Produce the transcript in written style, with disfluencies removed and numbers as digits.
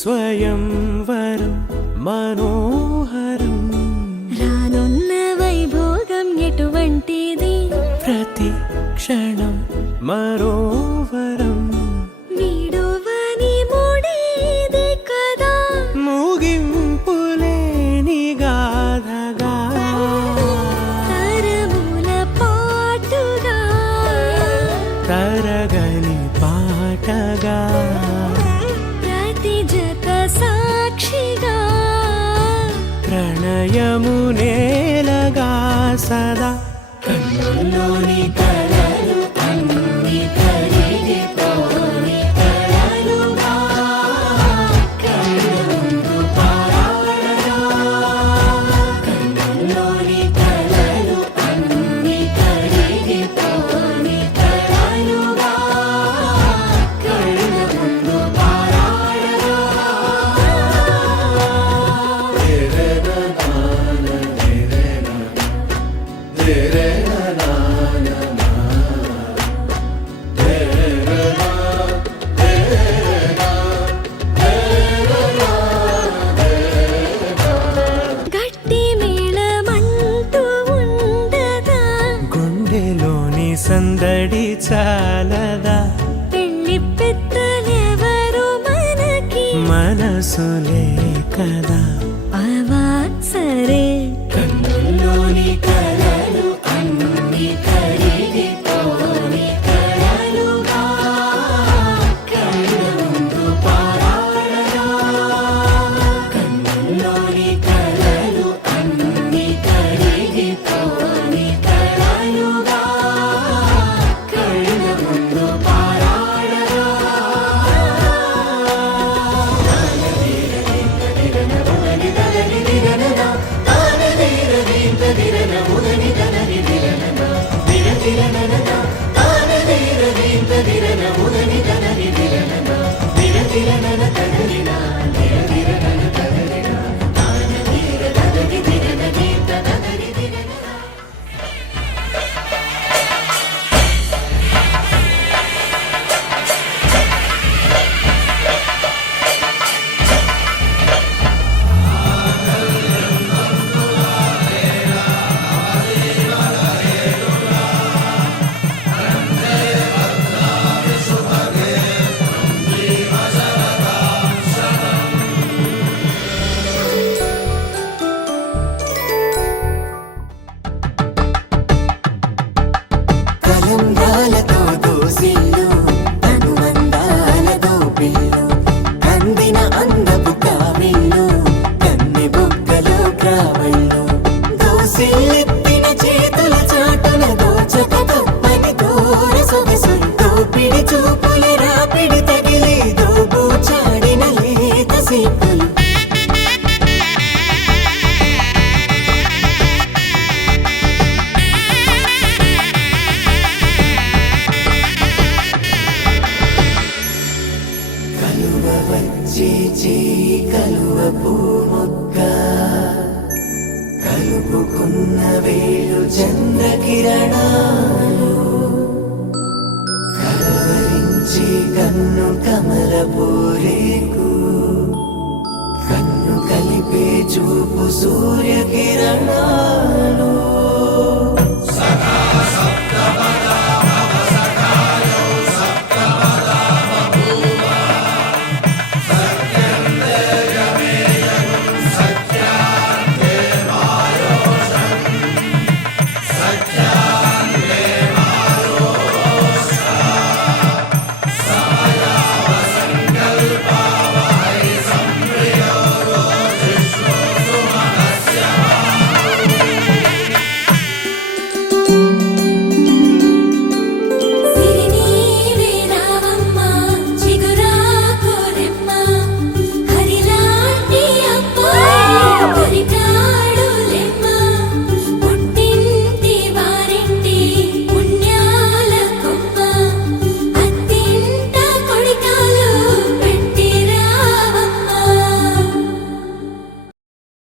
స్వయంవరం మనోహరం రానున్న వైభోగం ఎటువంటిది ప్రతి క్షణం మరోవరం వీడువని మూడేది కదా ముగింపులేని గాథగా తరముల పాటుగా తరగని పాటగా ప్రతి జత సాక్షిగా ప్రణయము నేలగా సదా కన్నుల్లోని కలలు అన్ని కరిగిపోని కలలుగా కళ్ళ ముందు పారాడగా కన్నుల్లోని కలలు అన్ని కరిగిపోని కలలుగా కళ్ళ ముందు పారాడగా గట్టి మేళమంటూ ఉండదా గుండెలోని సందడి చాలదా పెళ్లి పెద్దలెవరు మనకి మనసులే కదా అవా సరే కన్నుల్లోని కలలు అన్ని కరిగిపోని కలలుగా కళ్ళ ముందు పారాడగా కన్నుల్లోని కలలు అన్ని కరిగిపోని కలలుగా కళ్ళ ముందు పారాడగా కలంబ్రాలతో దోసిల్లు అనుమందాలతో పిల్లు కందిన అందపు కావిళ్ళు కన్నె బుగ్గలో క్రావళ్ళు దోసిల్లెత్తిన చేతుల చాటున దోచక తప్పని దూర సొగసులు దోపిడి చూపుల రాపిడి తగిలి దోబూచాడిన లేత సీపులు కలువ వచ్చే చేయి కలువ పూమొక్క కలుపుకున్న వేలు చంద్రకిరణాలు కలవరించే కన్ను కమల పూరేకు కన్ను కలిపే చూపు సూర్య